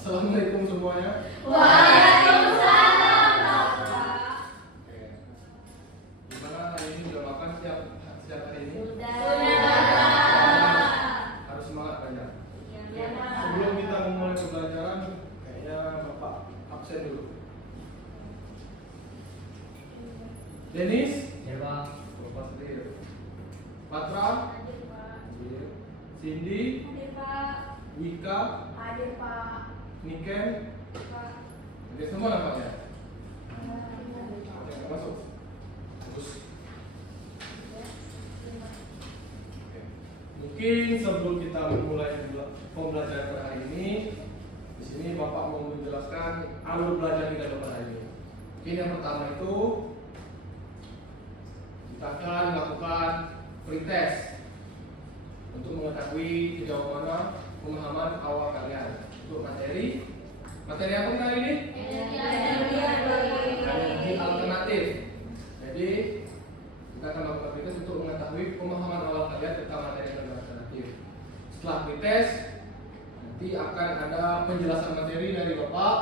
Assalamualaikum semuanya. Waalaikumsalam, Bapak. Oke. Gimana hari ini udah makan siap hari ini? Sudah. Harus semangat belajar. Iya, Pak. Sebelum kita memulai pembelajaran, kayaknya Bapak absen dulu. Denis? Ya Pak. Bapak sendiri. Patra? Hadir, Pak. Cindy? Hadir, Pak. Wika? Hadir, Pak. Niken? Pak. Oke, semua nampaknya? Hadir, Pak. Oke, masuk. Terus. Oke. Mungkin sebelum kita memulai pembelajaran pada hari ini, di sini Bapak mau menjelaskan alur belajar kita pada hari ini. Mungkin yang pertama itu kita akan melakukan pretest untuk mengetahui sejauh mana pemahaman awal kalian untuk materi apa kali ini? Energi alternatif. Jadi kita akan melakukan pretest untuk mengetahui pemahaman awal kalian tentang materi energi alternatif. Setelah pretest nanti akan ada penjelasan materi dari Bapak.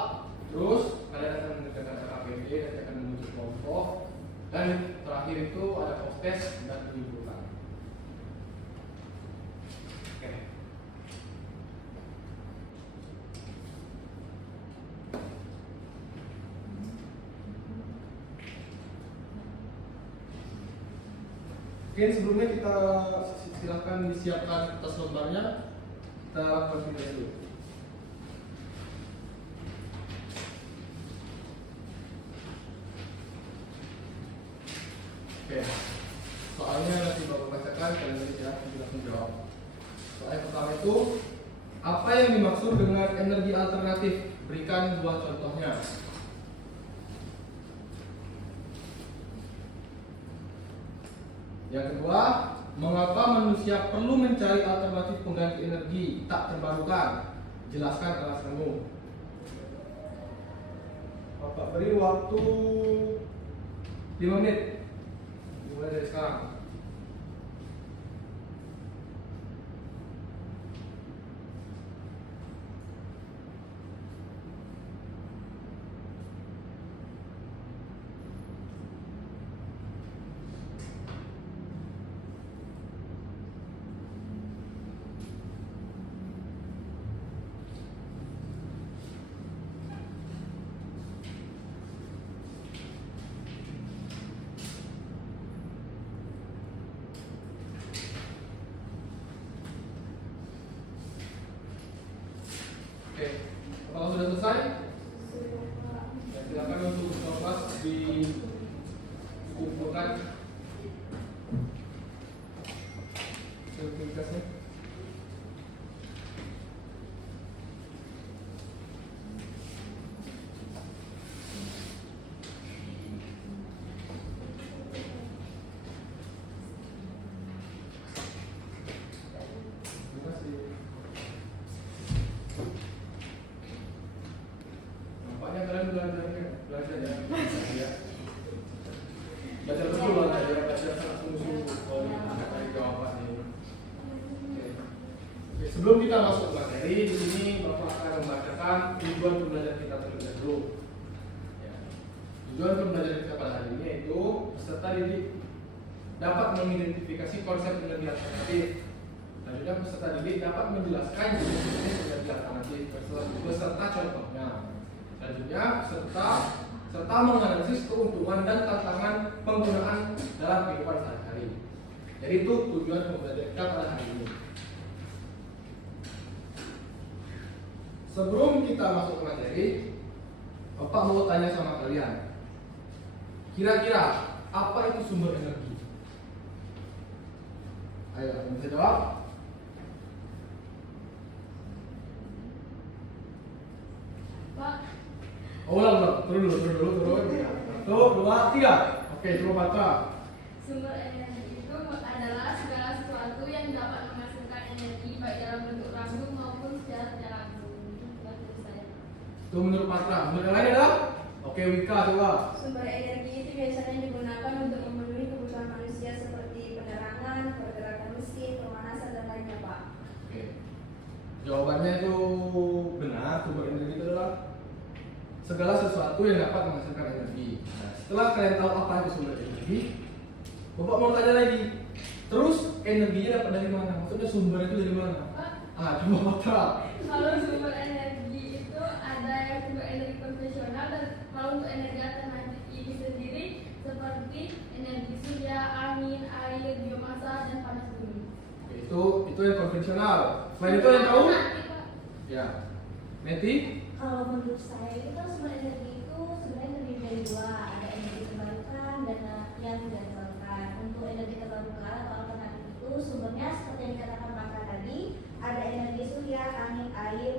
Terus kalian akan mengerjakan KPD, nanti akan menuju kelompok, dan terakhir itu ada post test dan penyimpulkan. Oke. Mungkin sebelumnya kita silakan disiapkan kertas lembarnya. Kita lakukan video dulu. Oke. Soalnya nanti Bapak bacakan, kalian nanti langsung jawab. Soal yang pertama itu, apa yang dimaksud dengan energi alternatif? Berikan dua contohnya. Yang kedua, mengapa manusia perlu mencari alternatif pengganti energi tak terbarukan? Jelaskan alasanmu. Bapak beri waktu 5 menit. Mulai dari sekarang. Oke, kalau sudah selesai, ya, silakan untuk kelas dikumpulkan sertifikatnya. Terima kasih. Nampaknya kalian belajar ya. Belajar betul belajar ya, belajar sungguh-sungguh mencari jawaban ini. Oke, sebelum kita masuk ke materi, di sini Bapak akan membacakan tujuan pembelajaran kita terlebih dahulu. Ya. Tujuan pembelajaran kita pada hari ini yaitu peserta didik dapat mengidentifikasi konsep energi alternatif. Selanjutnya peserta didik dapat menjelaskan jenis energi alternatif beserta contohnya. Selanjutnya serta menganalisis keuntungan dan tantangan penggunaan dalam kehidupan sehari-hari. Jadi itu tujuan pembelajaran kita pada hari ini. Sebelum kita masuk ke materi, Bapak mau tanya sama kalian. Kira-kira apa itu sumber energi? Ayo, bisa jawab? Pak. Ulang. Turun dulu. 1, 2, 3. Oke, coba baca. Sumber energi itu adalah segala sesuatu yang dapat menghasilkan energi baik dalam bentuk langsung maupun secara tidak langsung. Itu menurut Patra. Menurut yang lain ada? Oke, Wika coba. Sumber energi itu biasanya digunakan untuk memenuhi kebutuhan manusia seperti penerangan, pergerakan mesin, pemanasan, dan lainnya, Pak. Oke. Jawabannya itu benar, sumber energi itu adalah segala sesuatu yang dapat menghasilkan energi. Nah, setelah kalian tahu apa itu sumber energi, Bapak mau tanya lagi. Terus energinya dapat dari mana? Maksudnya sumber itu dari mana? Coba Bapak terang. Kalau sumber energi itu ada yang sumber energi konvensional, dan kalau untuk energi alternatif ini sendiri seperti energi surya, angin, air, biomasa, dan panas bumi. Itu yang konvensional. Selain itu yang tahu? Nanti, Pak. Ya. Neti? Kalau menurut saya itu sumber energi itu sebenarnya terdiri dari dua, ada energi terbarukan dan yang tidak terbarukan. Untuk energi terbarukan atau alternatif itu sumbernya seperti yang dikatakan Pak Kak tadi, ada energi surya, angin, air,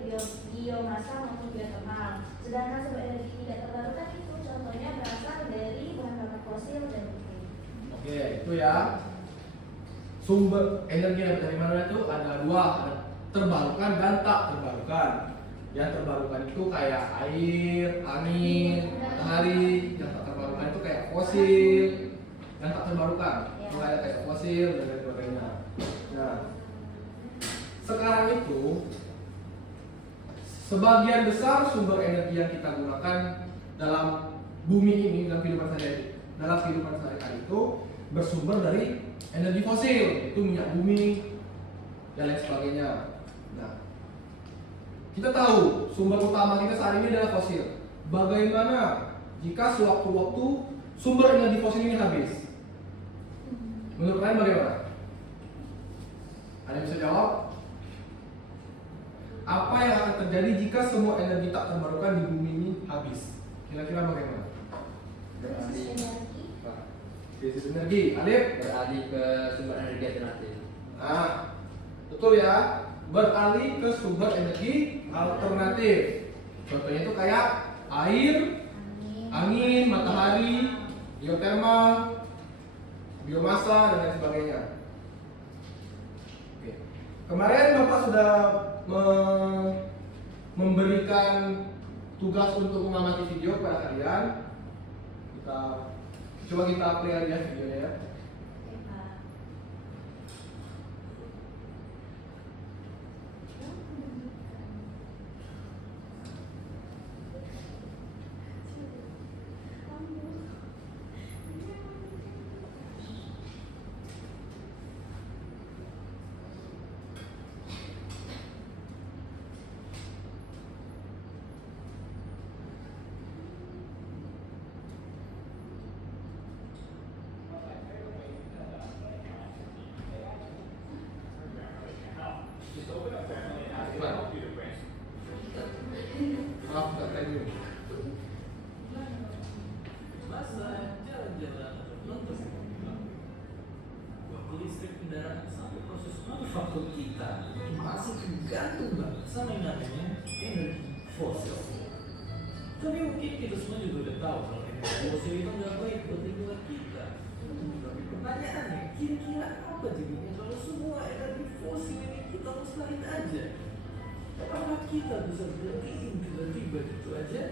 biomasa maupun geotermal. Sedangkan sumber energi tidak terbarukan itu contohnya berasal dari bahan bakar fosil dan bumi. Oke, itu ya. Sumber energi yang dari mana itu ada dua, ada terbarukan dan tak terbarukan. Yang terbarukan itu kayak air, angin, matahari. Yang tak terbarukan itu kayak fosil. Yang tak terbarukan itu kayak fosil dan lain sebagainya. Nah, sekarang itu sebagian besar sumber energi yang kita gunakan dalam bumi ini, dalam kehidupan sehari-hari itu bersumber dari energi fosil, itu minyak bumi dan lain sebagainya. Nah, kita tahu sumber utama kita saat ini adalah fosil. Bagaimana jika sewaktu-waktu sumber energi fosil ini habis? Menurut kalian bagaimana? Ada yang bisa jawab? Apa yang akan terjadi jika semua energi tak terbarukan di bumi ini habis? Kira-kira bagaimana? Krisis energi. Krisis energi. Alif? Beralih ke sumber energi alternatif. Nah, betul ya. Beralih ke sumber energi alternatif. Contohnya itu kayak air, angin, matahari, geotermal, biomasa dan lain sebagainya. Oke. Kemarin Bapak sudah memberikan tugas untuk mengamati video kepada kalian. Coba kita play aja videonya ya. Oke, Pak. Maaf, nggak tanya. Masa jalan-jalan atau nonton film, waktu listrik kendaraan sampai proses manufaktur kita masih tergantung banget sama yang namanya energi fosil. Tapi mungkin kita semua juga udah tahu kalau energi fosil itu nggak baik buat lingkungan kita. Tapi pertanyaannya, kira-kira apa jadinya kalau semua energi fosil ini kita musnahin aja? Apakah kita bisa berhentiin tiba-tiba gitu aja?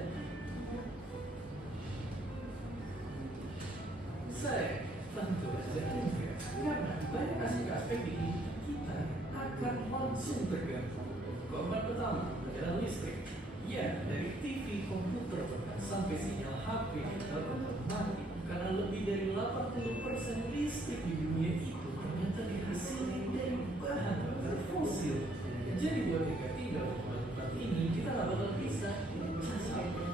Saya tentu saja enggak, karena banyak aspek-aspek di hidup kita akan langsung tergantung. Korban pertama adalah listrik. Ya, dari TV, komputer, bahkan sampai sinyal HP kita mati. Karena lebih dari 80% listrik di dunia itu ternyata dihasilkan dari bahan bakar fosil. Jadi buat yang tinggal di tempat ini, kita nggak bakal bisa sampai.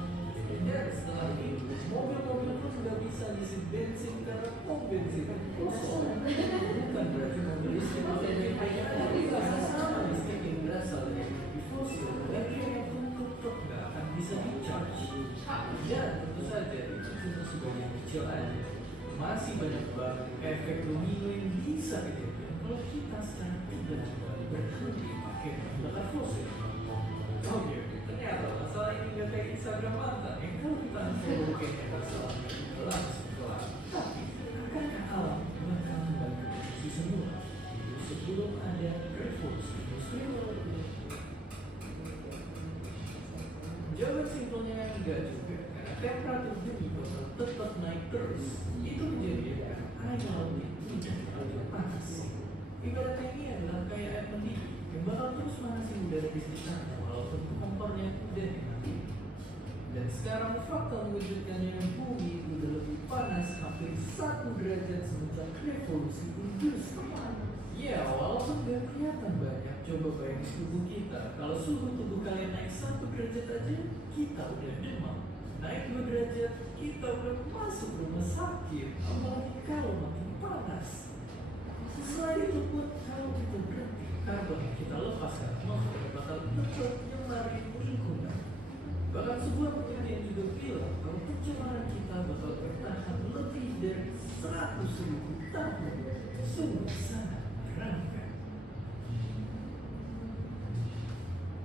Dan setelah itu, mobil-mobil pun nggak bisa isi bensin karena pom bensin kosong. Bukan berarti mobil listrik tapi rasa sama listrik yang berasal dari energi fosil. Baterai yang untuk truk nggak akan bisa di-charge. Dan tentu saja itu cuma sebagian kecil aja. Masih banyak banget efek domino yang bisa kejadian kalau kita secara tiba-tiba berhenti pakai bahan bakar fosil. Oke, ternyata masalah ini nggak kayak Instagram mantan yang kalau kita unfollow kayaknya masalah langsung kelar. Tapi akankah alam bakal kembali ke posisi semula sebelum ada revolusi industri? Jawaban simpelnya enggak juga, karena temperatur bumi bakal tetap naik terus. Itu menjadi air laut tidak terlalu panas. Ibaratnya ini adalah kayak air mendidih. yang bakal terus manasin udara di sekitarnya walaupun kompornya udah dimatikan. Dan sekarang fakta mewujudkannya bumi udah lebih panas hampir 1 derajat semenjak revolusi industri. Ya, walaupun gak kelihatan banyak, coba bayangin tubuh kita. Kalau suhu tubuh kalian naik 1 derajat aja, kita udah demam. Naik 2 derajat, kita udah masuk rumah sakit. Apalagi kalau makin panas. Selain itu pun, kalau kita berhenti, karbon yang kita lepaskan atmosfer bakal tetap nyemari lingkungan. Bahkan sebuah penelitian juga bilang kalau pencemaran kita bakal bertahan lebih dari 100.000 tahun. Sungguh sangat menyeramkan.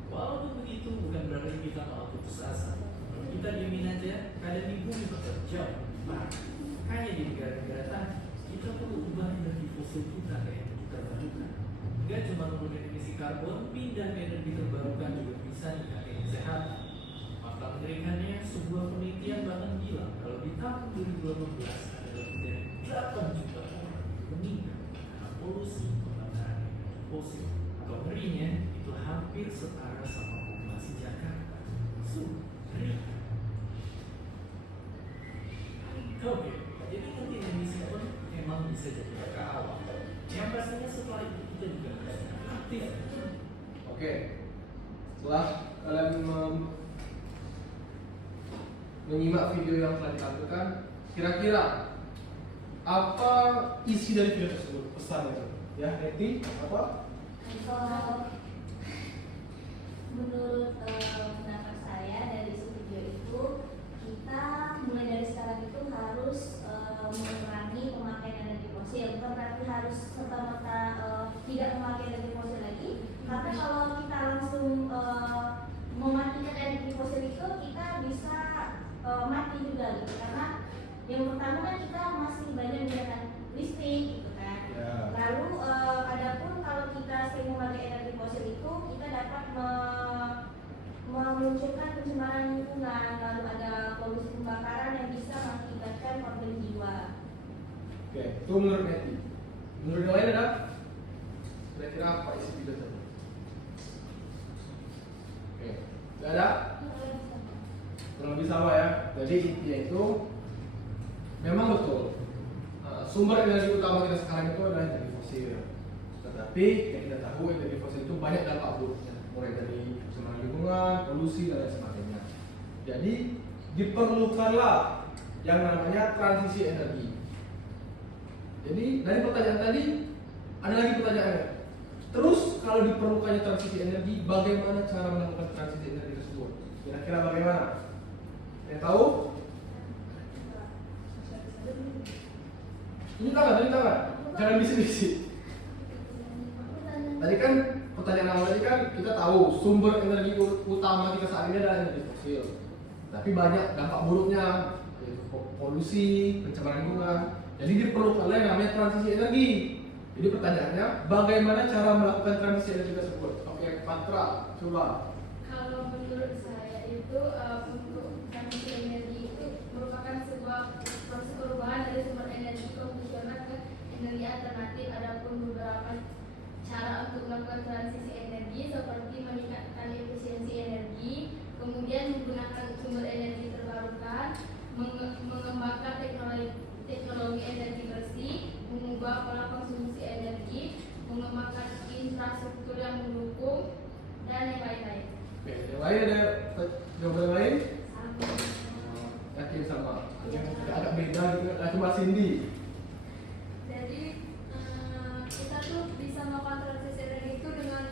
Walaupun begitu, bukan berarti kita malah putus asa. Kalau kita diemin aja, keadaan di bumi bakal jauh. Makanya di negara-negara tadi, kita perlu ubah energi fosil kita ke energi terbarukan. Gak cuma mengurangi emisi karbon, pindah ke energi terbarukan juga bisa ningkatin kesehatan. Maka mengerikannya, sebuah penelitian bahkan bilang kalau di tahun 2018 ada lebih dari 8 juta orang meninggal karena polusi pembakaran energi fosil. Atau ngerinya, itu hampir setara sama populasi Jakarta. Sungguh ngerikan. Oke, jadi nanti emisi pun memang bisa jadi angka awal. Yang pastinya setelah itu kita juga harus aktif. Oke, setelah kalian menyimak video yang telah ditampilkan, kira-kira apa isi dari video tersebut? Pesannya, ya, Neti, apa? Kalau menurut pendapat saya dari video itu, kita mulai dari sekarang itu harus mengurangi pemakaian energi fosil. Bukan berarti harus serta-merta tidak memakai energi fosil lagi. Tapi kalau kita langsung mematikan energi fosil itu, kita bisa mati juga gitu. Karena yang pertama kan kita masih banyak menggunakan listrik gitu kan. Ya. Lalu adapun kalau kita sering memakai energi fosil itu, kita dapat memunculkan pencemaran lingkungan, lalu ada polusi pembakaran yang bisa mengakibatkan korban jiwa. Oke, itu menurut Neti. Menurut yang lain ada? Kira-kira apa isi video tersebut? Oke, nggak ada? Kurang lebih sama ya. Jadi intinya itu memang betul. Sumber energi utama kita sekarang itu adalah energi fosil. Tetapi yang kita tahu energi fosil itu banyak dampak buruknya, mulai dari pencemaran lingkungan, polusi dan lain sebagainya. Jadi diperlukanlah yang namanya transisi energi. Jadi dari pertanyaan tadi ada lagi pertanyaannya. Terus kalau diperlukannya transisi energi, bagaimana cara melakukan transisi energi tersebut? Kira-kira bagaimana? Yang tahu? Ini tangan. Jangan bisik-bisik. Tadi kan pertanyaan awal tadi kan kita tahu sumber energi utama kita saat ini adalah energi fosil. Tapi banyak dampak buruknya, yaitu polusi, pencemaran lingkungan. Jadi diperlukanlah yang namanya transisi energi. Jadi pertanyaannya, bagaimana cara melakukan transisi energi tersebut? Oke, Patra, coba. Kalau menurut saya itu untuk transisi energi itu merupakan sebuah proses perubahan dari sumber energi konvensional ke energi alternatif. Adapun beberapa cara untuk melakukan transisi energi seperti meningkatkan efisiensi energi, kemudian menggunakan sumber energi terbarukan, mengembangkan teknologi energi bersih, mengubah pola konsumsi energi, mengembangkan infrastruktur yang mendukung, dan yang lain-lain. Oke, yang lain ada jawaban lain? Sama. Yakin sama. Yang agak beda gitu. Cuma Cindy. Jadi kita tuh bisa melakukan transisi energi itu dengan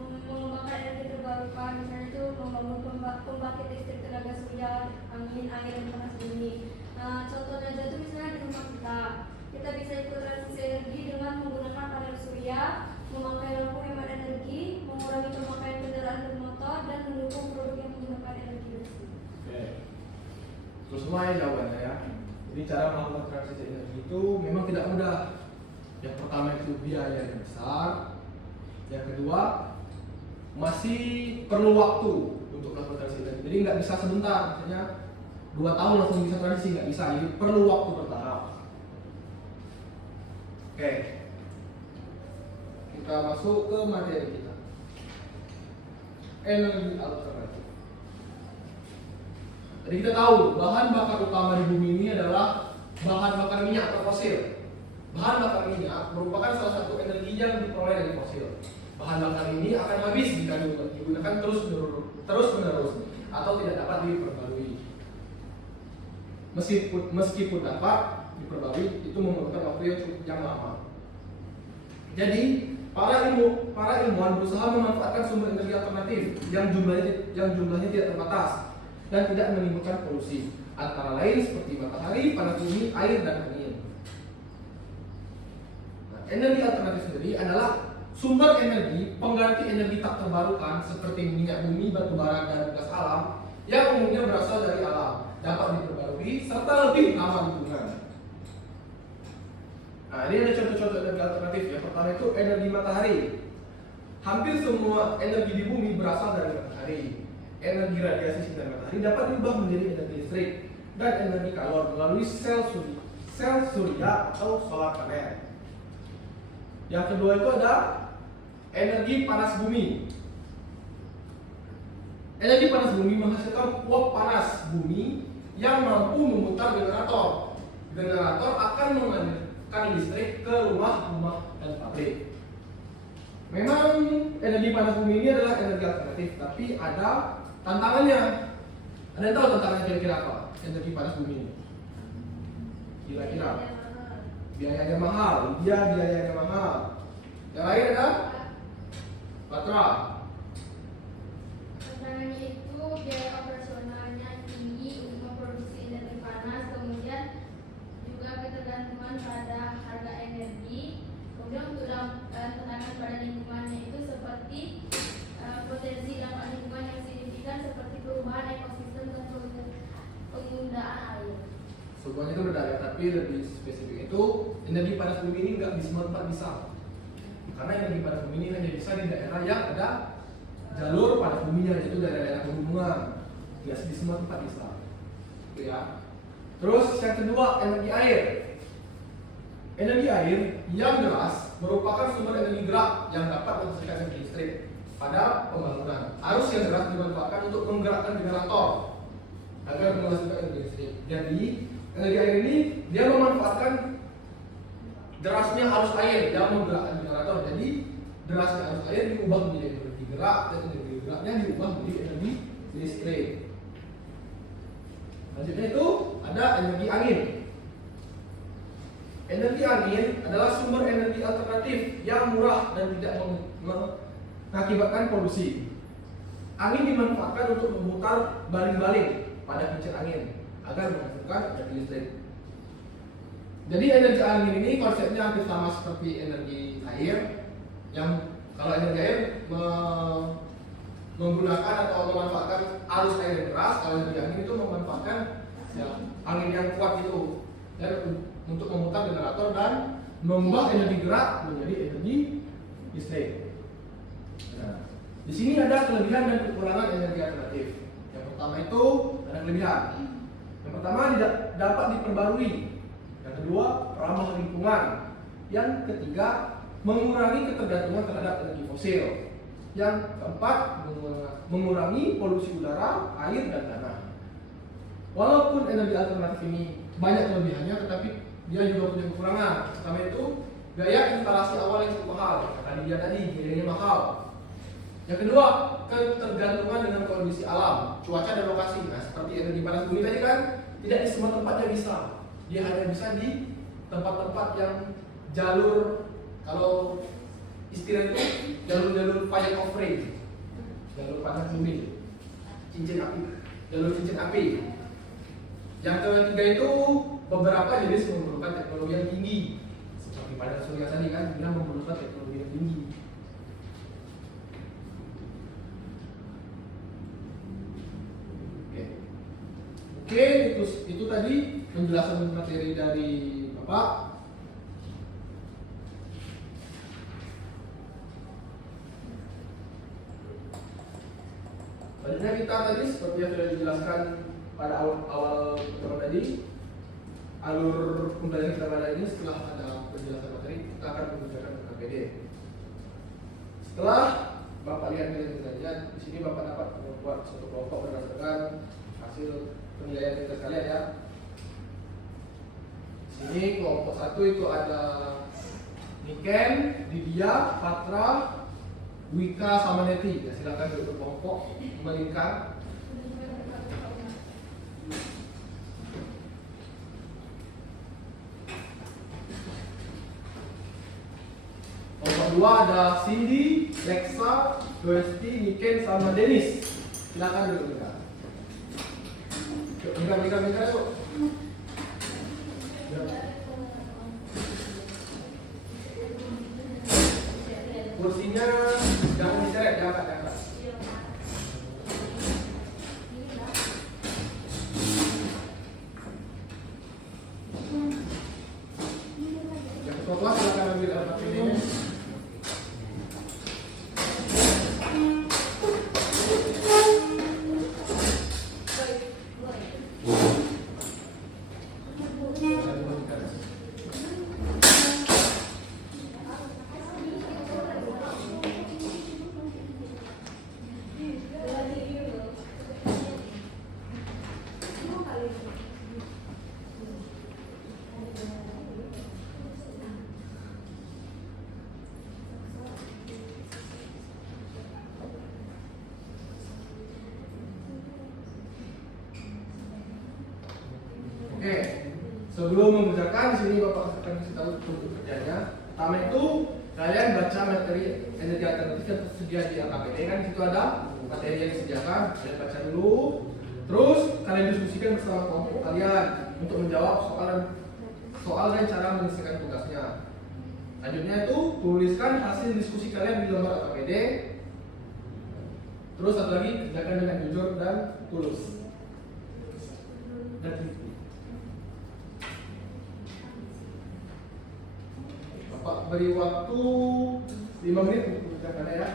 mengembangkan energi terbarukan, misalnya itu membangun pembangkit listrik tenaga surya, angin, air, dan panas bumi. Contoh aja itu misalnya di rumah kita bisa ikut transisi energi dengan menggunakan panel surya, memakai lampu hemat energi, mengurangi pemakaian kendaraan bermotor, dan mendukung produk yang menggunakan energi bersih. Oke. Terus semua ya jawabannya ya. Jadi cara melakukan transisi energi itu memang tidak mudah. Yang pertama itu biaya yang besar. Yang kedua masih perlu waktu untuk melakukan transisi energi. Jadi nggak bisa sebentar, misalnya 2 tahun langsung bisa transisi, nggak bisa. Jadi perlu waktu bertahap. Oke. kita masuk ke materi kita. Energi alternatif. Jadi kita tahu bahan bakar utama di bumi ini adalah bahan bakar minyak atau fosil. Bahan bakar minyak merupakan salah satu energi yang diperoleh dari fosil. Bahan bakar ini akan habis jika digunakan terus menerus atau tidak dapat diperbarui. Meskipun dapat diperbarui, itu memerlukan waktu yang lama. Jadi para ilmuwan berusaha memanfaatkan sumber energi alternatif yang jumlahnya tidak terbatas dan tidak menimbulkan polusi, antara lain seperti matahari, panas bumi, air, dan angin. Nah, energi alternatif sendiri adalah sumber energi pengganti energi tak terbarukan seperti minyak bumi, batu bara, dan gas alam yang umumnya berasal dari alam, dapat diperbarui serta lebih ramah lingkungan. Nah, ini ada contoh-contoh energi alternatif. Yang pertama itu energi matahari. Hampir semua energi di bumi berasal dari matahari. Energi radiasi sinar matahari dapat diubah menjadi energi listrik dan energi kalor melalui sel surya atau solar panel. Yang kedua itu ada energi panas bumi. Energi panas bumi menghasilkan uap panas bumi yang mampu memutar generator. Generator akan mengalirkan listrik ke rumah-rumah dan pabrik. Memang energi panas bumi ini adalah energi alternatif, tapi ada tantangannya. Ada yang tahu tantangannya kira-kira apa? Energi panas bumi ini. Kira-kira biayanya mahal. Iya, biayanya mahal. Yang lain ada? Batra. Tantangannya itu biaya operasionalnya tinggi untuk memproduksi energi panas, kemudian juga ketergantungan pada harga energi. Kemudian untuk tantangan pada lingkungannya itu seperti potensi dampak lingkungan yang signifikan seperti perubahan ekosistem dan penggunaan air. Semuanya itu beda ya, tapi lebih spesifik itu energi panas bumi ini nggak di semua tempat bisa. Karena energi panas bumi ini hanya bisa di daerah yang ada jalur panas buminya, yaitu daerah-daerah pegunungan. Nggak di semua tempat bisa. Gitu ya. Terus yang kedua, energi air. Energi air yang deras merupakan sumber energi gerak yang dapat menghasilkan energi listrik pada pembangunan. Arus yang deras dimanfaatkan untuk menggerakkan generator agar menghasilkan energi listrik. Jadi energi air ini dia memanfaatkan derasnya arus air yang menggerakkan generator. Jadi derasnya arus air diubah menjadi energi gerak dan energi geraknya diubah menjadi energi listrik. Selanjutnya itu ada energi angin. Energi angin adalah sumber energi alternatif yang murah dan tidak mengakibatkan polusi. Angin dimanfaatkan untuk memutar baling-baling pada kincir angin agar menghasilkan energi listrik. Jadi energi angin ini konsepnya hampir sama seperti energi air, yang kalau energi air menggunakan atau memanfaatkan arus air yang deras, kalau energi angin itu memanfaatkan angin yang kuat itu dan untuk memutar generator dan mengubah energi gerak menjadi energi listrik. Nah, di sini ada kelebihan dan kekurangan energi alternatif. Yang pertama itu ada kelebihan. Yang pertama tidak dapat diperbarui. Yang kedua, ramah lingkungan. Yang ketiga, mengurangi ketergantungan terhadap energi fosil. Yang keempat, mengurangi polusi udara, air, dan tanah. Walaupun energi alternatif ini banyak kelebihannya, tetapi dia juga punya kekurangan. Pertama itu biaya instalasi awal yang cukup mahal. Tadi biayanya mahal. Yang kedua, ketergantungan dengan kondisi alam, cuaca dan lokasi. Nah, seperti energi panas bumi tadi kan, tidak di semua tempatnya bisa. Dia hanya bisa di tempat-tempat yang jalur, kalau istilah itu jalur-jalur fire of rain, jalur panas bumi, cincin api, jalur cincin api. Yang ketiga itu beberapa jenis memerlukan teknologi yang tinggi, seperti panel surya tadi kan, dia memerlukan teknologi yang tinggi. Oke, itu tadi penjelasan materi dari Bapak. Selanjutnya kita tadi seperti yang sudah dijelaskan pada awal pertemuan tadi, alur pembelajaran kita pada ini setelah ada penjelasan materi kita akan menggunakan KPD. Setelah Bapak lihat nilai-nilainya, di sini Bapak dapat membuat suatu kelompok berdasarkan hasil penilaian kita sekalian ya. Sini kelompok 1 itu ada Niken, Didia, Patra, Wika, sama Neti. Ya, silakan duduk kelompok melingkar. Kelompok 2 ada Cindy, Lexa, Doesti, Niken, sama Dennis. Silakan duduk melingkar. Yuk, melingkar yuk. Kursinya jangan diseret, diangkat. Yang ketua kelas silakan ambil alat ini. Oke, sebelum mengerjakan di sini Bapak akan kasih tahu untuk kerjanya. Pertama itu kalian baca materi energi alternatif yang tersedia di AKPD kan, di situ ada materi yang disediakan. Kalian baca dulu, terus kalian diskusikan bersama kelompok kalian untuk menjawab soal dan cara menyelesaikan tugasnya. Selanjutnya itu tuliskan hasil diskusi kalian di lembar AKPD. Terus satu lagi, kerjakan dengan jujur dan tulus. Dan Bapak beri waktu 5 menit untuk kerjakannya ya.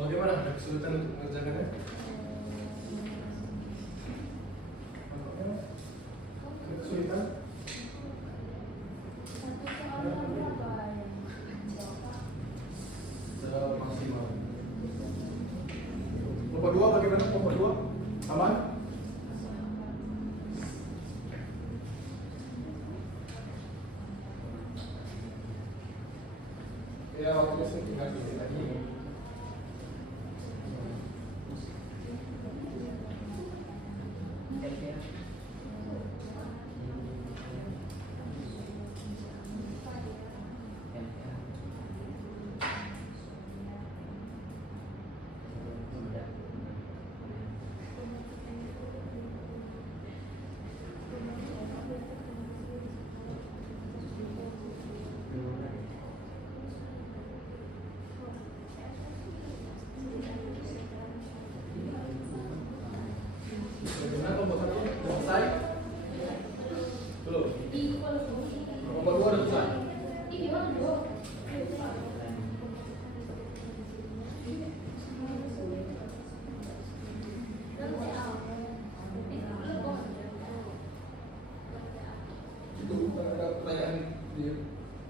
Bagaimana? Ada kesulitan untuk mengerjakannya? Kesulitan? Semaksimal. Kelompok 2 bagaimana? Kelompok 2 aman? Ya, waktunya tinggal sedikit lagi.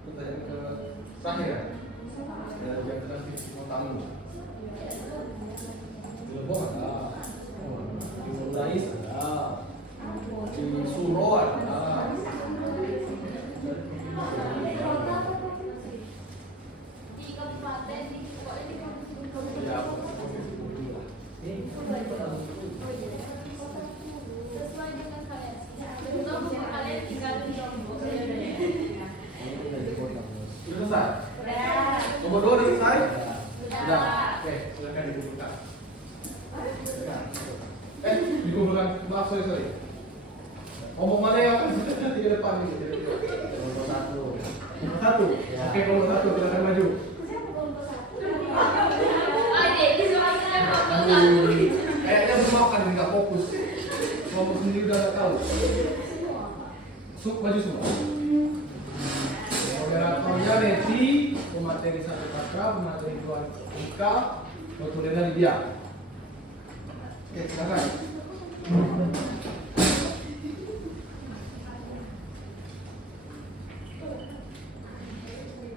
pertanyaan ke terakhir ya. Energi alternatif semua tamu. Di Lebong ada, di Mulais ada, di Suro ada. Di kabupaten di pokoknya di kabupaten. Ya, Sesuai dengan kalian. Untuk kalian tinggal di Lombok. sudah selesai. Udah. Nomor 2 selesai. Sudah. Oke, silakan dikumpulkan. Dikumpulkan. Maaf, sorry. Omong mana yang akan di depan ini? Nomor 1. Nomor 1. Ya. Oke, nomor 1 silakan maju. Kayaknya bermakan nggak fokus. Ngomong sendiri udah nggak tahu. Maju semua. Moderatornya Neti, pemateri 1 Patra, pemateri 2 Ika, notulennya Lydia. Oke, silakan.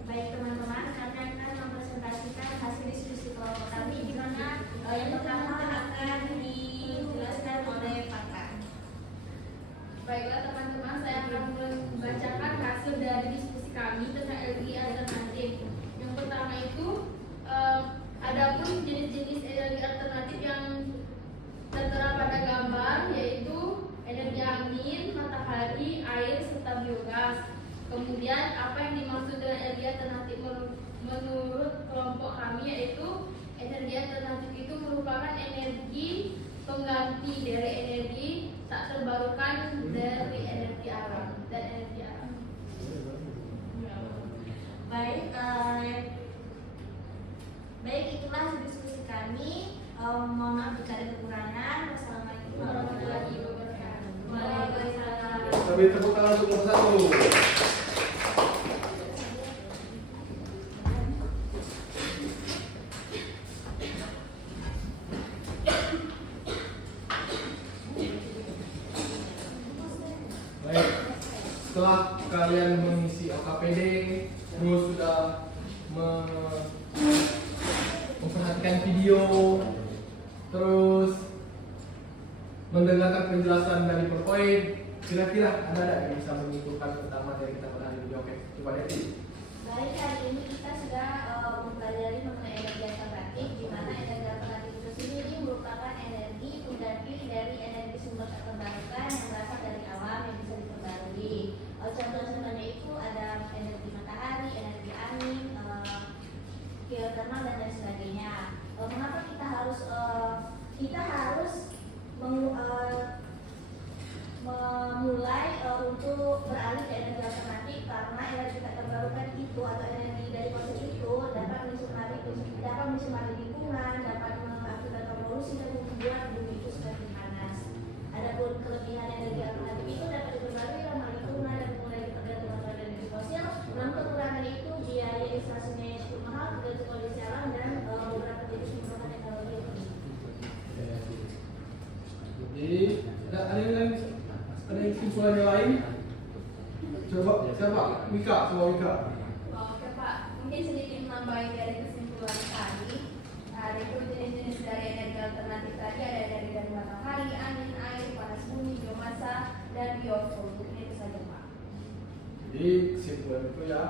Baik teman-teman, kami akan mempresentasikan hasil diskusi kelompok kami di mana yang pertama akan dijelaskan oleh Pakar. Baiklah teman-teman, saya akan membacakan hasil dari diskusi kami tentang energi alternatif. Yang pertama itu, adapun jenis-jenis energi alternatif yang tertera pada gambar yaitu energi angin, matahari, air, serta biogas. Kemudian apa yang dimaksud dengan energi alternatif menurut kelompok kami yaitu energi alternatif itu merupakan energi pengganti dari energi tak terbarukan dari energi alam dan energi alam. Baik, itulah diskusi kami. Mohon maaf jika ada kekurangan. Wassalamualaikum warahmatullahi wabarakatuh. Waalaikumsalam. Sambil tepuk tangan untuk nomor 1. Baik, setelah kalian mengisi LKPD, terus sudah memperhatikan video, terus mendengarkan penjelasan dari PowerPoint, kira-kira ada yang bisa menyimpulkan tentang materi kita pada hari ini? Oke, coba Neti. Baik, hari ini kita sudah mempelajari mengenai energi alternatif, di mana energi alternatif itu sendiri merupakan energi pengganti dari energi sumber tak terbarukan yang berasal dari alam yang bisa diperbarui. Contoh-contohnya itu ada energi matahari, energi angin, geothermal dan lain sebagainya. Mengapa kita harus memulai untuk beralih ke energi alternatif, karena energi tak terbarukan itu atau energi dari fosil itu dapat mencemari lingkungan, dapat mengakibatkan polusi dan membuat bumi itu semakin panas. Adapun kelebihan energi alternatif itu dapat diperbarui ramah lingkungan dan mengurangi ketergantungan terhadap energi fosil. Namun kekurangan itu biaya instalasinya yang cukup mahal, tergantung kondisi alam dan beberapa jenis memerlukan teknologi yang tinggi. Jadi ada yang kesimpulannya lain? Coba siapa? Mika, coba Mika. Oke Pak, mungkin sedikit menambahi dari kesimpulan tadi. Ada jenis-jenis dari energi alternatif tadi, ada energi dari matahari, angin, air, panas bumi, biomasa, dan biofuel. Mungkin itu saja Pak. Jadi kesimpulan itu ya,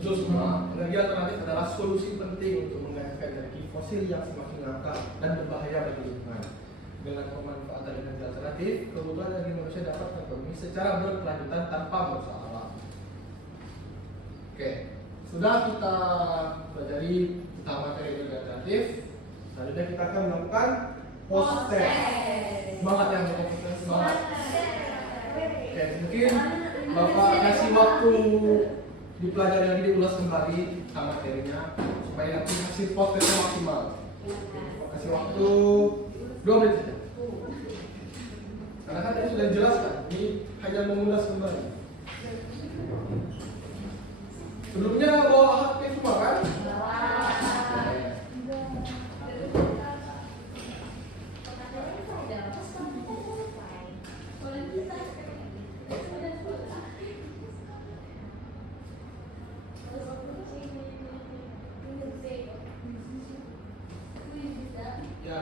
betul semua, energi alternatif adalah solusi penting untuk menggantikan energi fosil yang semakin langka dan berbahaya bagi lingkungan. Dengan pemanfaatan energi alternatif, kebutuhan energi manusia dapat terpenuhi secara berkelanjutan tanpa merusak alam. Oke, sudah kita pelajari tentang materi energi alternatif. Selanjutnya kita akan melakukan post-test. Semangat yang berkompeten, semangat. Oke, mungkin Bapak kasih waktu dipelajari lagi, diulas kembali tentang materinya supaya nanti hasil post-testnya maksimal. Kasih waktu 2 menit saja. Karena kan tadi sudah dijelaskan, ini hanya mengulas kembali. Sebelumnya bawa HP semua kan?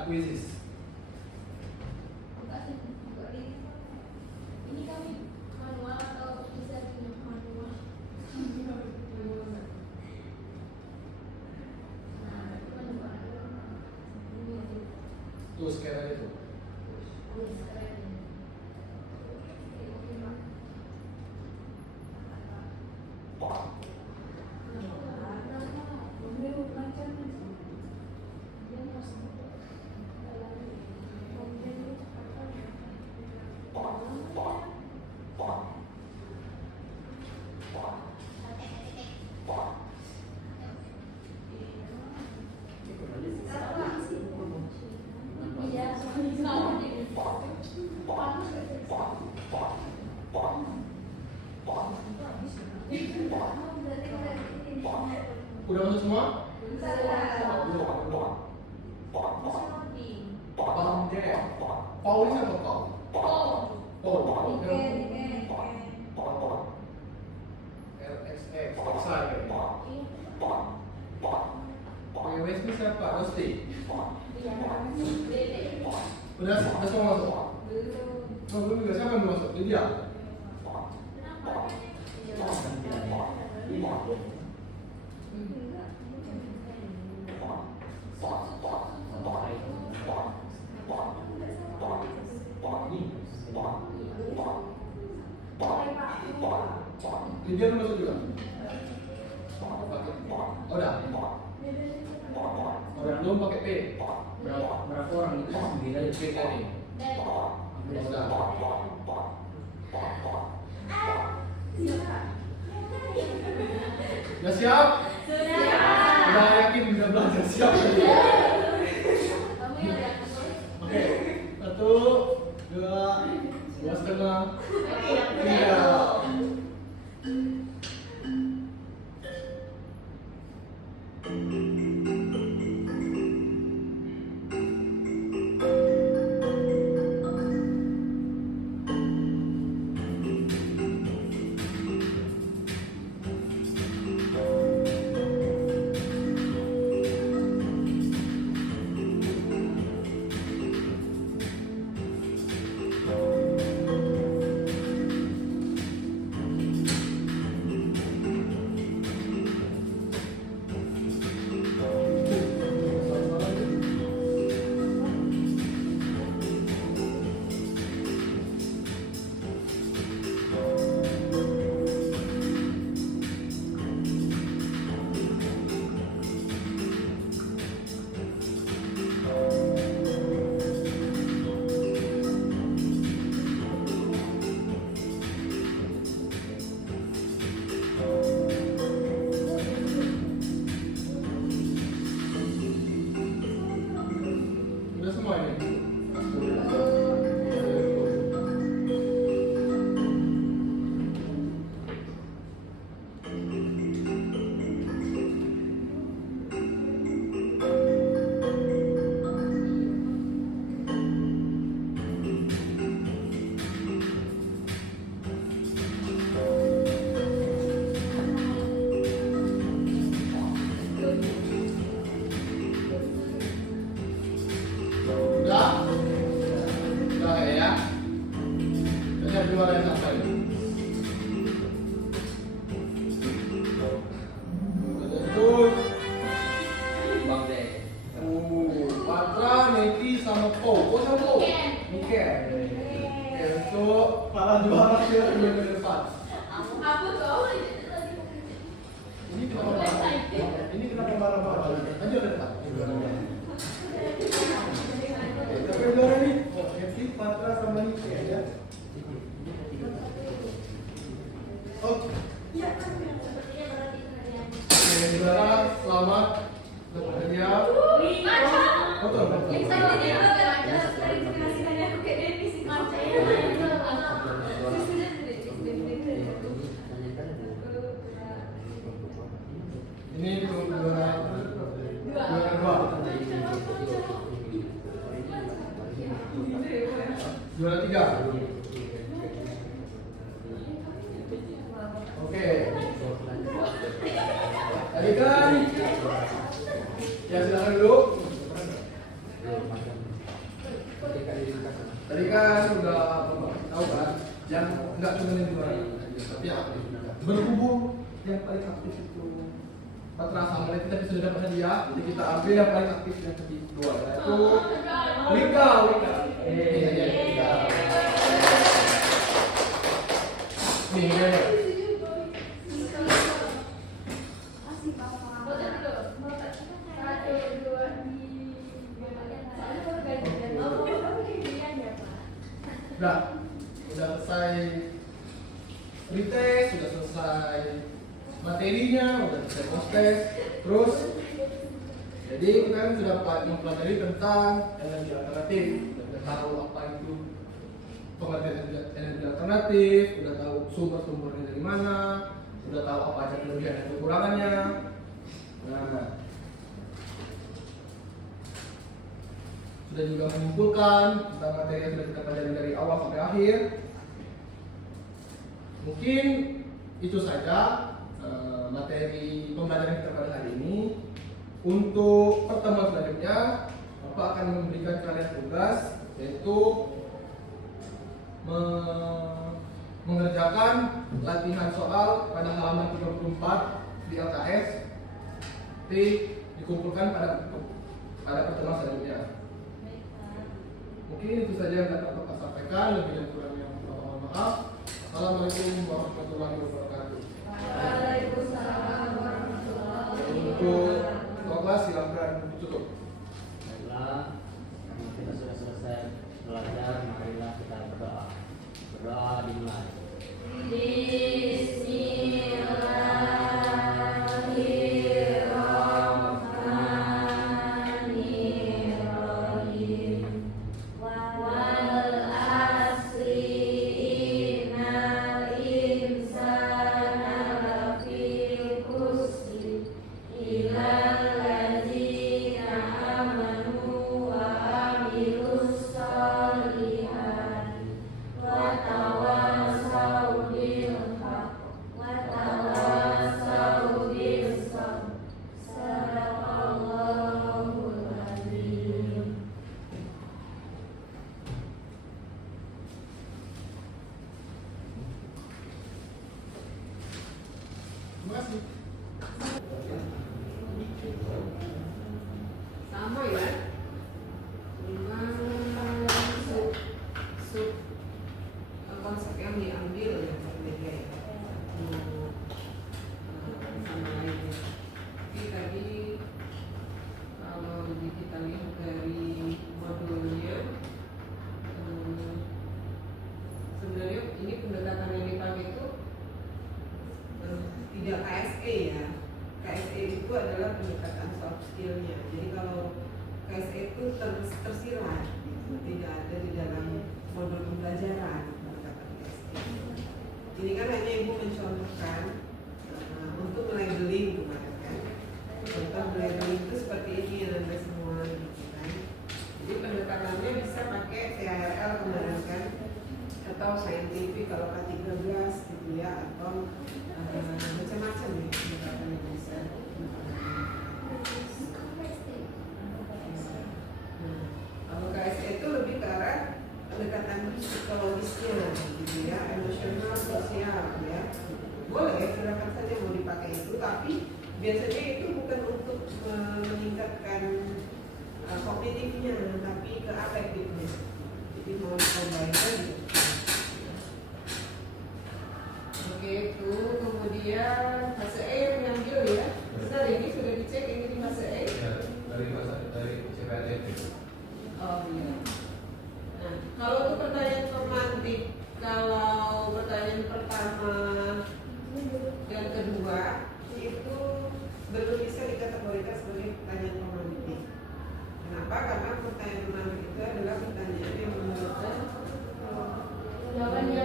kuisis. Buka sih, buka di. Ini kami manual atau bisa di manual? Tuh sekarang itu. Udah masuk semua? Paul ini apa kau? Paul. LXX. Saya. PWS ini siapa? Rosti. Udah semua masuk? Oh, belum juga. Siapa yang belum masuk? Lydia. Lydia belum masuk juga? Oh, udah. Orang belum pakai P. Berapa orang itu? 9. P tadi. Udah. Udah siap? Udah yakin bisa belajar siap? Oke. 1, 2, 2,5, 3. Udah semua ini? Udah? Udah ya? Jadi ada 2 yang sampai. Betul. Bang deh. Patra, Neti, sama Po. Oh sama Po? Niken. Oke, untuk para juara kita ke depan. Apa kau? Ini kenapa marah? Ini kenapa marah-marah? Aja udah depan. Tapi juara nih, Neti, Patra, sama Niken ya. Oke. Oke, juara, selamat bekerja. Betul, betul. Ini untuk juara 2. yang nggak cuma yang di luar tapi yang aktif juga. Berhubung yang paling aktif itu Patra Samara, kita sudah dapat hadiah, jadi kita ambil yang paling aktif yang kedua, yaitu Wika. Nih, udah selesai retest, sudah selesai materinya, udah selesai post-test, terus jadi kita kan sudah mempelajari tentang energi alternatif, udah tahu apa itu pengertian energi alternatif, udah tahu sumber-sumbernya dari mana, udah tahu apa aja kelebihan dan kekurangannya. Nah, sudah juga menyimpulkan tentang materi yang sudah kita pelajari dari awal sampai akhir. Mungkin itu saja materi pembelajaran kita pada hari ini. Untuk pertemuan selanjutnya, Bapak akan memberikan kalian tugas, yaitu mengerjakan latihan soal pada halaman 34 di LKS. Dikumpulkan pada pertemuan selanjutnya. Mungkin itu saja yang dapat Bapak sampaikan. Lebih dan kurangnya mohon maaf. Assalamualaikum warahmatullahi wabarakatuh. Waalaikumsalam warahmatullahi wabarakatuh. Untuk kelas silakan ditutup. Baiklah, karena kita sudah selesai belajar, marilah kita berdoa. Berdoa dimulai. Terima kasih. Sama ya, memang sub konsep yang diambil yang berbeda ya, sama lainnya. Tapi tadi kalau kita lihat dari modulnya, sebenarnya ini pendekatan yang dipakai itu tidak KSE ya. KSE itu adalah pendekatan soft skill-nya. Jadi kalau KSE itu tersirat, gitu. Tidak ada di dalam modul pembelajaran pendekatan KSE. Ini kan hanya ibu mencontohkan untuk labeling kemarin kan. Contoh labeling itu seperti ini yang anda semua gitu kan. Jadi pendekatannya bisa pakai TRL kemarin kan, atau scientific kalau K13 gitu ya, atau macam-macam ya pendekatan yang bisa. Kalau KSE itu lebih ke arah pendekatan psikologisnya gitu ya, emosional, sosial ya. Boleh, silakan saja mau dipakai itu, tapi biasanya itu bukan untuk meningkatkan kognitifnya, tapi ke afektifnya. Jadi mau dicobain lagi. Oke, itu kemudian fase E yang diambil ya. Benar, ini sudah dicek ini di fase E. Ya, dari CPNF. Oh iya. Nah, kalau untuk pertanyaan pemantik, kalau pertanyaan pertama dan kedua itu belum bisa dikategorikan sebagai pertanyaan pemantik. Kenapa? Karena pertanyaan pemantik itu adalah pertanyaan yang memerlukan Jawabannya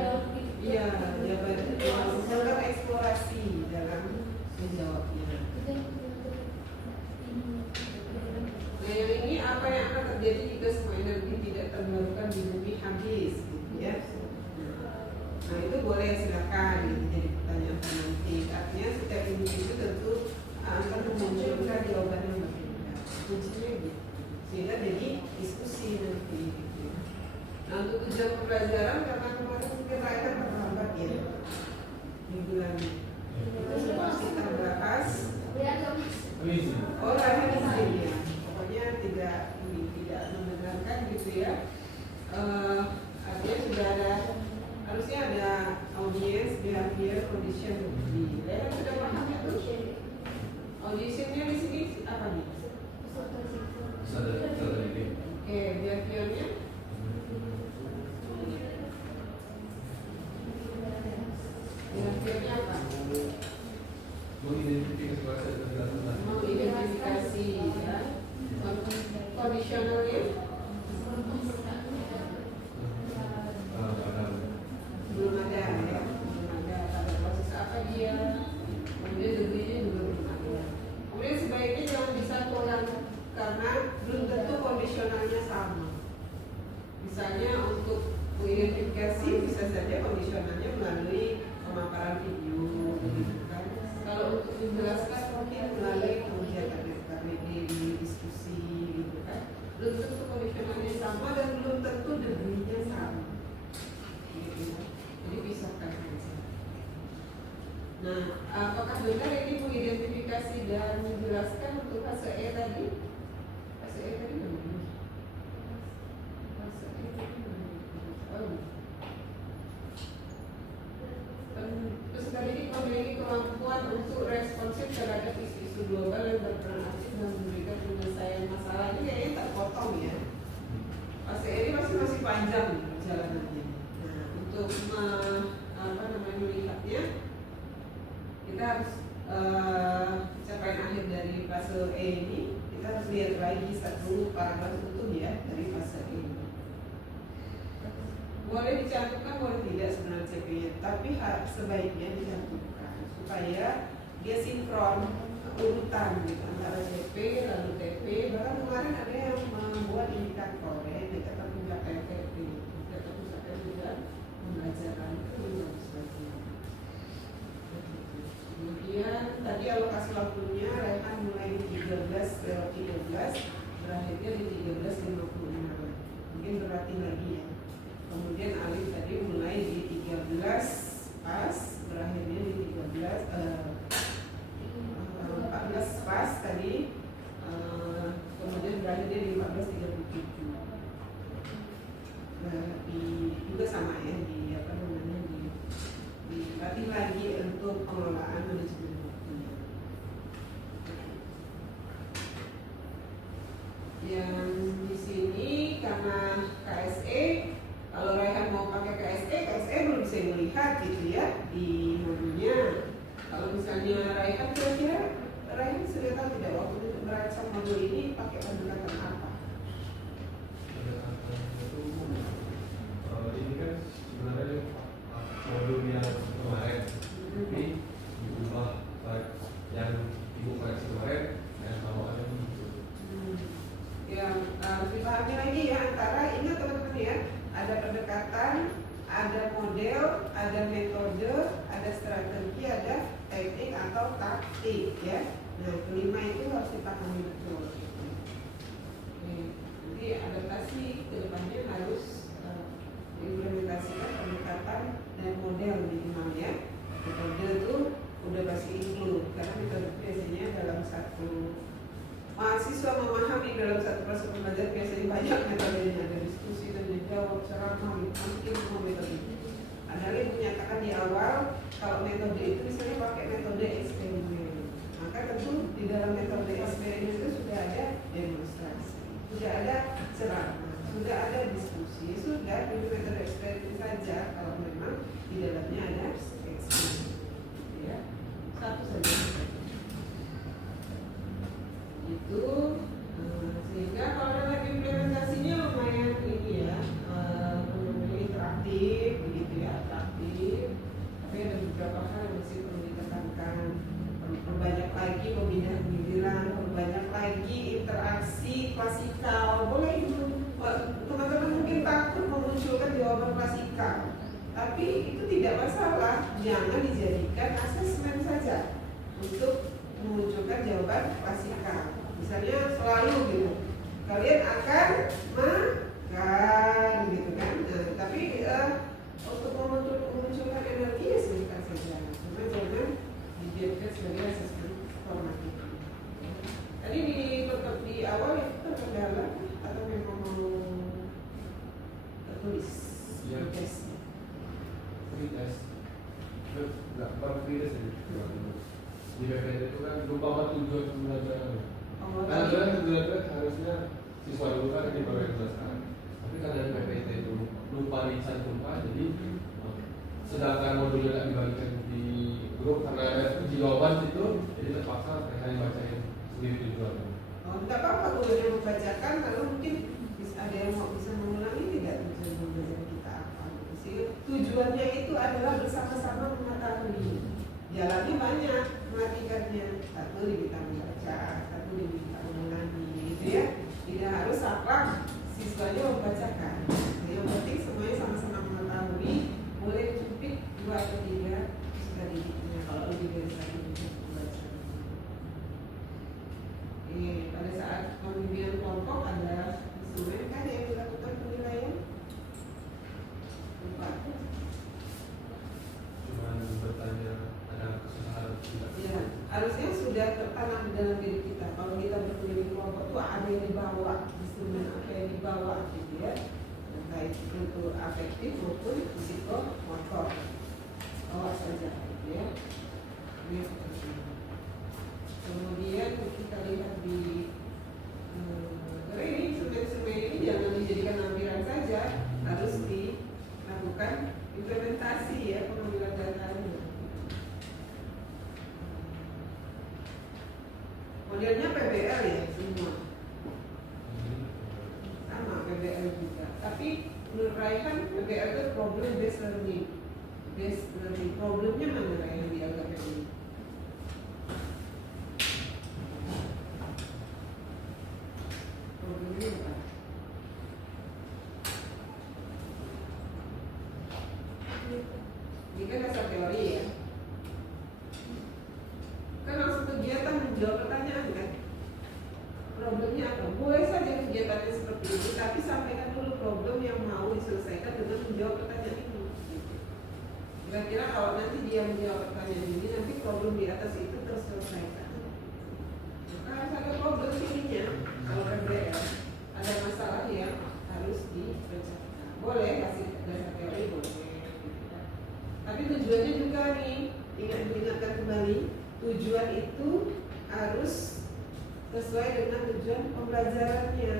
iya, jawaban sangat eksplorasi dalam menjawabnya. Nah, yang ini apa yang akan terjadi jika semua energi tidak terbarukan di bumi habis, gitu ya? Nah, itu boleh silakan gitu jadi pertanyaan pemantik. Artinya setiap individu tentu akan memunculkan jawaban yang berbeda. Kuncinya gitu, sehingga jadi diskusi nanti. Gitu. Nah, untuk tujuan pembelajaran karena kemarin kita akan ada audience, behavior, condition, bukti. Kalian sudah paham ya tuh? Auditionnya di sini apa nih? Sadar ini. Oke, behaviornya? Behaviornya apa? Mengidentifikasi bahasa dan gangguan. Mengidentifikasi ya. Conditionalnya? Belum ada ya, belum ada pada proses apa dia, kemudian degree-nya juga belum ada. Kemudian sebaiknya jangan disatukan karena belum tentu kondisionalnya sama. Misalnya untuk mengidentifikasi bisa saja kondisionalnya melalui pemaparan video, begitu kan. Kalau untuk menjelaskan mungkin melalui kegiatan di diskusi, gitu kan. Belum tentu kondisionalnya sama dan belum tentu degree-nya sama. Gitu. Jadi pisahkan saja. Nah, apakah benar ini mengidentifikasi dan menjelaskan untuk fase E tadi? Fase E tadi mana? Fase E tadi mana? Terus tadi ini memiliki kemampuan untuk responsif terhadap isu-isu global yang berperan aktif dan memberikan penyelesaian masalah. Ini kayaknya tak potong ya. Fase E ini masih panjang perjalanannya. Nah, untuk melihatnya kita harus capaian akhir dari fase E ini kita harus lihat lagi satu paragraf utuh ya dari fase E ini. Boleh dicantumkan, boleh tidak sebenarnya CP-nya, tapi sebaiknya dicantumkan supaya dia sinkron urutan gitu antara CP lalu TP. Bahkan kemarin ada yang membuat indikator ya, indikator pencapaian TP, indikator pencapaian juga pembelajaran itu bagus bagi. Kemudian tadi alokasi waktunya Rehan mulai di 13 berakhirnya di 13.56, mungkin berarti lagi ya. Kemudian Alif tadi mulai di 13 pas, berakhirnya di 14 pas tadi, kemudian berakhirnya di 14.37. Juga sama ya dilatih lagi untuk pengelolaan manajemen waktu. Yang di sini karena KSE, kalau Raihan mau pakai KSE belum bisa melihat gitu ya di modulnya. Kalau misalnya Raihan kira-kira Raihan sudah tahu tidak waktu untuk merancang modul ini pakai pendekatan apa? Ini kan sebenarnya modul yang kemarin, tapi diubah yang ibu koreksi kemarin yang sama ada gitu. Yang harus dipahami lagi ya, antara ingat teman-teman ya, ada pendekatan, ada model, ada metode, ada strategi, ada teknik atau taktik ya. Nah, kelima itu harus dipahami betul. Jadi adaptasi ke depannya harus diimplementasikan pendekatan dan model minimal ya. Metode itu udah pasti include karena metode biasanya dalam satu mahasiswa memahami dalam satu proses pembelajaran biasanya banyak metodenya, ada diskusi dan menjawab, ceramah, mungkin semua metode. Ada yang menyatakan di awal kalau metode itu misalnya pakai metode eksperimen, maka tentu di dalam metode eksperimen itu sudah ada demonstrasi, sudah ada ceramah, sudah ada diskusi, sudah di metode eksperimen saja kalau memang di dalamnya ada eksperimen, ya satu saja. Itu sehingga kalau dalam implementasinya lumayan ini ya interaktif begitu ya, interaktif, tapi ada beberapa hal yang masih perlu ditekankan, perbanyak lagi pemindahan giliran, perbanyak lagi interaksi klasikal. Boleh itu teman-teman mungkin takut memunculkan jawaban klasikal, tapi itu tidak masalah, jangan dijadikan asesmen saja untuk memunculkan jawaban klasikal. Misalnya selalu gitu, kalian akan makan gitu kan. Nah, tapi untuk memunculkan energi ya silahkan saja, cuma jangan dijadikan sebagai asesmen formatif. Tadi di awal itu terkendala atau memang mau tertulis? Ya. Tesnya. tes nggak berpikir sih di PPT itu kan lupa tujuan pembelajaran. Karena tujuan harusnya siswa dulu kan yang diprioritaskan, tapi karena PPT itu lupa dicantumkan, jadi sedangkan modulnya tidak dibagikan di grup karena ada jawaban itu, jadi terpaksa mereka yang bacain sendiri tujuannya. Oh, tidak apa-apa kalau yang membacakan, kalau mungkin ada yang mau bisa mengulangi tidak tujuan pembelajaran kita apa. Tujuannya itu adalah bersama-sama mengetahui. Jalannya banyak, mengatikannya. Satu diminta membaca, satu diminta mengulangi, gitu ya. Tidak harus saklek siswanya membacakan. Yang penting semuanya sama-sama mengetahui. Boleh cupik 2 atau 3 sudah didiknya kalau lebih dari 1 membaca. Pada saat pembimbingan kelompok ada instrumen kan yang dilakukan penilaian? Lupa. Cuman bertanya ada kesusahan tidak? Ya, harusnya sudah tertanam di dalam diri kita. Kalau kita berpembimbing kelompok itu ada yang dibawa, instrumen apa yang dibawa gitu ya. Baik untuk afektif maupun psikomotor. Bawa saja gitu ya. Ini kemudian kita lihat di ini instrumen-instrumen ini jangan dijadikan lampiran saja, harus dilakukan implementasi ya, pengambilan datanya. Modelnya PBL ya semua, sama PBL juga. Tapi menurut Raihan PBL itu problem based learning. Problemnya mana Raihan di LKPD? Problemnya apa? Ini kan dasar teori ya. Kan langsung kegiatan menjawab pertanyaan kan. Problemnya apa? Boleh saja kegiatannya seperti itu, tapi sampaikan dulu problem yang mau diselesaikan dengan menjawab pertanyaan ini. Kira-kira kalau nanti dia menjawab pertanyaan ini, nanti problem di atas itu terselesaikan. Maka harus ada problem ininya. Kalau PBL ada masalah yang harus dipecahkan. Boleh kasih dasar teori boleh. Tapi tujuannya juga nih, diingatkan kembali, tujuan itu harus sesuai dengan tujuan pembelajarannya.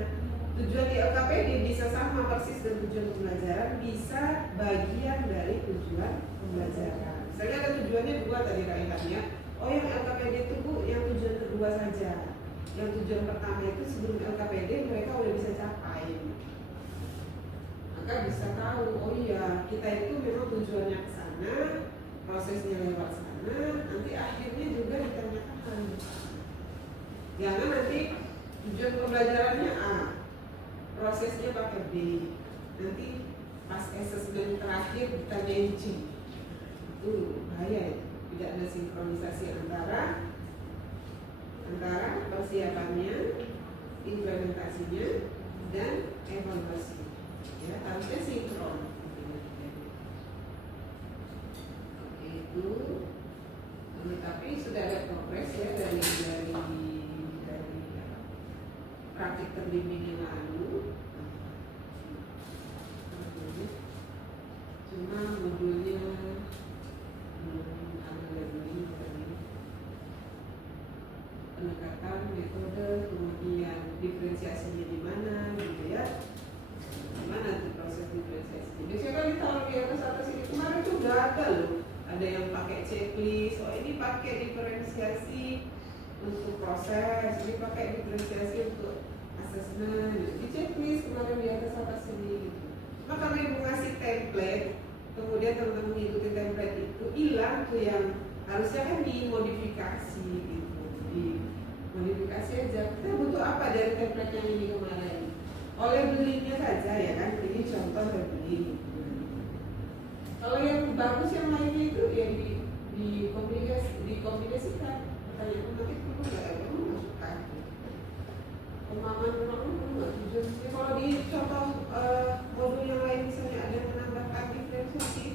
Tujuan di LKPD bisa sama persis dengan tujuan pembelajaran, bisa bagian dari tujuan pembelajaran. Misalnya ada tujuannya 2 tadi kaitannya. Oh yang LKPD itu Bu, yang tujuan kedua saja. Yang tujuan pertama itu sebelum LKPD mereka udah bisa capai. Maka bisa tahu, oh iya kita itu memang tujuannya ke sana, prosesnya lewat sana, nanti akhirnya juga ditanyakan. Jangan nanti tujuan pembelajarannya A, prosesnya pakai B, nanti pas assessment terakhir ditanyain C. Itu bahaya ya, tidak ada sinkronisasi antara persiapannya, implementasinya, dan evaluasi. Ya, harusnya sinkron. Itu, tapi sudah ada progres ya dari praktik terbimbing yang lalu. Cuma modulnya pendekatan metode, kemudian diferensiasinya di mana gitu ya. Gimana tuh proses diferensiasi? Biasanya kan kalau di atas ini kemarin tuh udah ada loh. Ada yang pakai checklist, oh ini pakai diferensiasi untuk proses, ini pakai diferensiasi untuk asesmen. Di checklist kemarin di atas ini gitu. Maka karena ibu ngasih template, kemudian teman-teman mengikuti template itu, hilang tuh yang harusnya kan dimodifikasi gitu. Dimodifikasi aja. Kita butuh apa dari template yang ini kemarin? Oleh belinya saja ya kan, ini contoh oleh beli. Kalau yang bagus yang lainnya itu ya dikombinasikan. Pertanyaan nanti perlu nggak ya? Perlu masukkan. Pemahaman perlu nggak? Kalau di contoh modul yang lain misalnya ada menambahkan diferensiasi